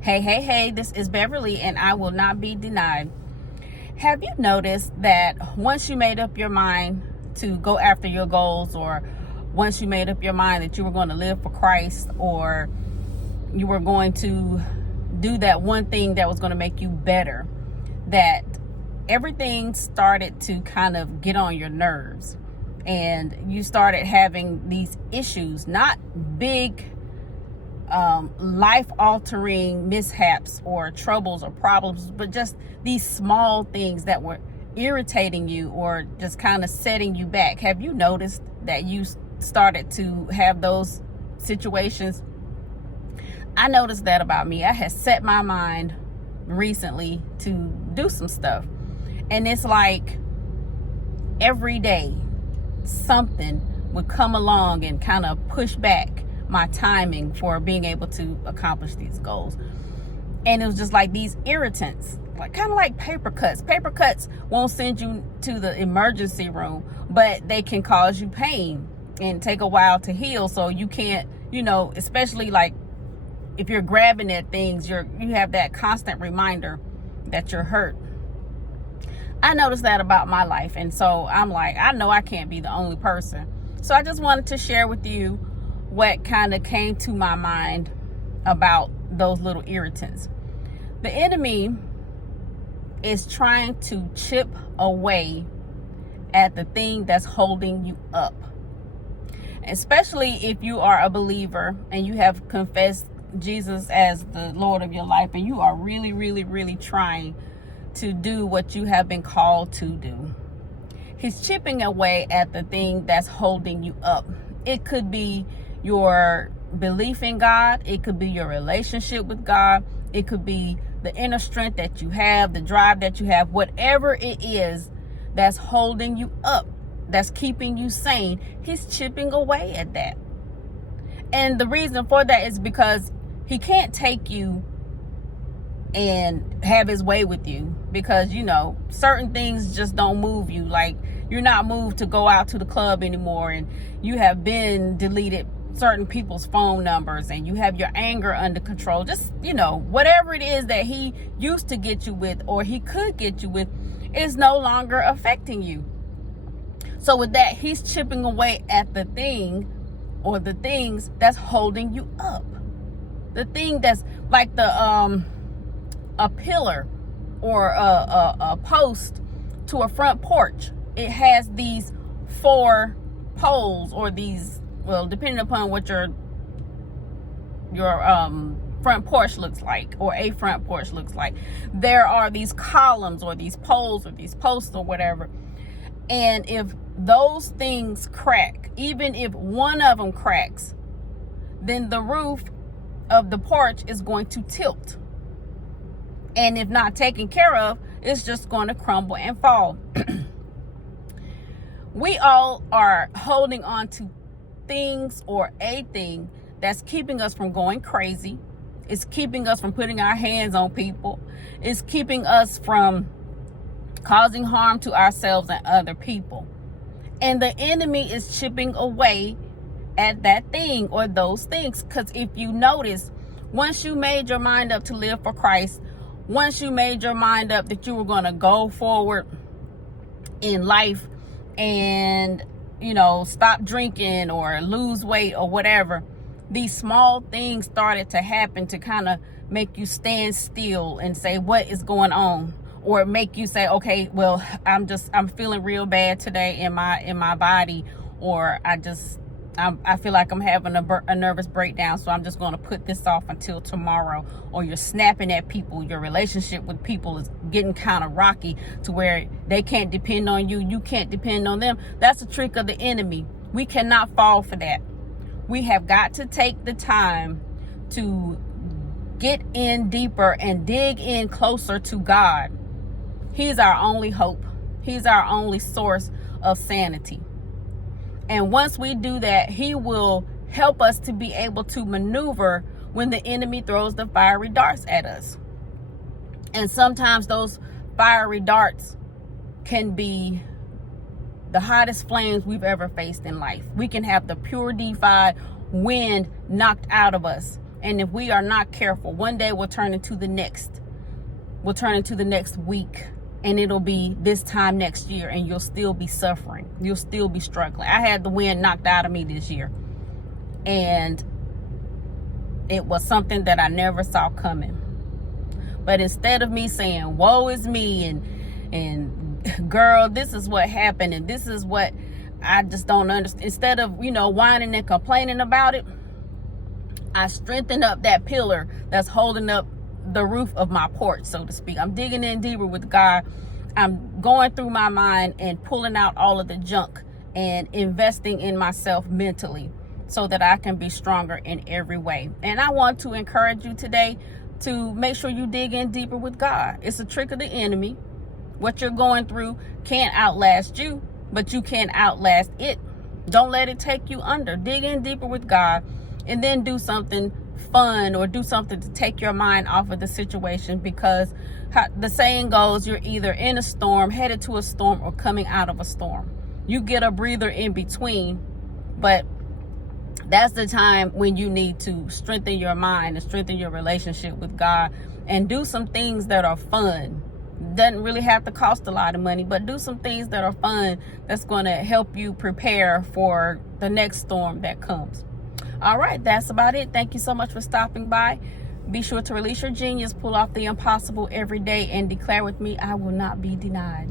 Hey, this is Beverly, and I will not be denied. Have you noticed that once you made up your mind to go after your goals, or once you made up your mind that you were going to live for Christ, or you were going to do that one thing that was going to make you better, that everything started to kind of get on your nerves, and you started having these issues, not big life-altering mishaps or troubles or problems, but just these small things that were irritating you or just kind of setting you back. Have you noticed that you started to have those situations? I noticed that about me. I had set my mind recently to do some stuff, and it's like every day something would come along and kind of push back my timing for being able to accomplish these goals. And it was just like these irritants, like kind of like paper cuts. Paper cuts won't send you to the emergency room, but they can cause you pain and take a while to heal. So you can't, especially like if you're grabbing at things, you have that constant reminder that you're hurt. I noticed that about my life, and so I'm like, I know I can't be the only person. So I just wanted to share with you what kind of came to my mind about those little irritants. The enemy is trying to chip away at the thing that's holding you up. Especially if you are a believer and you have confessed Jesus as the Lord of your life, and you are really, really, really trying to do what you have been called to do. He's chipping away at the thing that's holding you up. It could be your belief in God. It could be your relationship with God. It could be the inner strength that you have, the drive that you have, whatever it is that's holding you up, that's keeping you sane. He's chipping away at that. And the reason for that is because he can't take you and have his way with you, because certain things just don't move you. Like, you're not moved to go out to the club anymore, and you have been deleted certain people's phone numbers, and you have your anger under control. Just whatever it is that he used to get you with, or he could get you with, is no longer affecting you. So with that, he's chipping away at the thing or the things that's holding you up. The thing that's like a pillar or a post to a front porch. It has these 4 poles, or these, well, depending upon what your front porch looks like, or a front porch looks like. There are these columns or these poles or these posts or whatever. And if those things crack, even if one of them cracks, then the roof of the porch is going to tilt. And if not taken care of, it's just going to crumble and fall. We all are holding on to things or a thing that's keeping us from going crazy. It's keeping us from putting our hands on people. It's keeping us from causing harm to ourselves and other people. And the enemy is chipping away at that thing or those things. Because if you notice, once you made your mind up to live for Christ, once you made your mind up that you were going to go forward in life and, stop drinking or lose weight or whatever, these small things started to happen to kind of make you stand still and say, what is going on? Or make you say, okay, well, I'm feeling real bad today in my body, or I feel like I'm having a nervous breakdown, so I'm just going to put this off until tomorrow. Or you're snapping at people. Your relationship with people is getting kind of rocky to where they can't depend on you. You can't depend on them. That's a trick of the enemy. We cannot fall for that. We have got to take the time to get in deeper and dig in closer to God. He's our only hope. He's our only source of sanity. And once we do that, he will help us to be able to maneuver when the enemy throws the fiery darts at us. And sometimes those fiery darts can be the hottest flames we've ever faced in life. We can have the pure defied wind knocked out of us. And if we are not careful, one day will turn into the next. We'll turn into the next week. And it'll be this time next year. And you'll still be suffering. You'll still be struggling. I had the wind knocked out of me this year. And it was something that I never saw coming. But instead of me saying, woe is me, and girl, this is what happened, and this is what I just don't understand. Instead of, whining and complaining about it, I strengthened up that pillar that's holding up the roof of my porch, so to speak. I'm digging in deeper with God. I'm going through my mind and pulling out all of the junk and investing in myself mentally so that I can be stronger in every way. And I want to encourage you today to make sure you dig in deeper with God. It's a trick of the enemy. What you're going through can't outlast you, but you can outlast it. Don't let it take you under. Dig in deeper with God, and then do something fun or do something to take your mind off of the situation, because the saying goes, you're either in a storm, headed to a storm, or coming out of a storm. You get a breather in between, but that's the time when you need to strengthen your mind and strengthen your relationship with God and do some things that are fun. Doesn't really have to cost a lot of money, but do some things that are fun that's going to help you prepare for the next storm that comes. All right, that's about it. Thank you so much for stopping by. Be sure to release your genius, pull off the impossible every day, and declare with me, I will not be denied.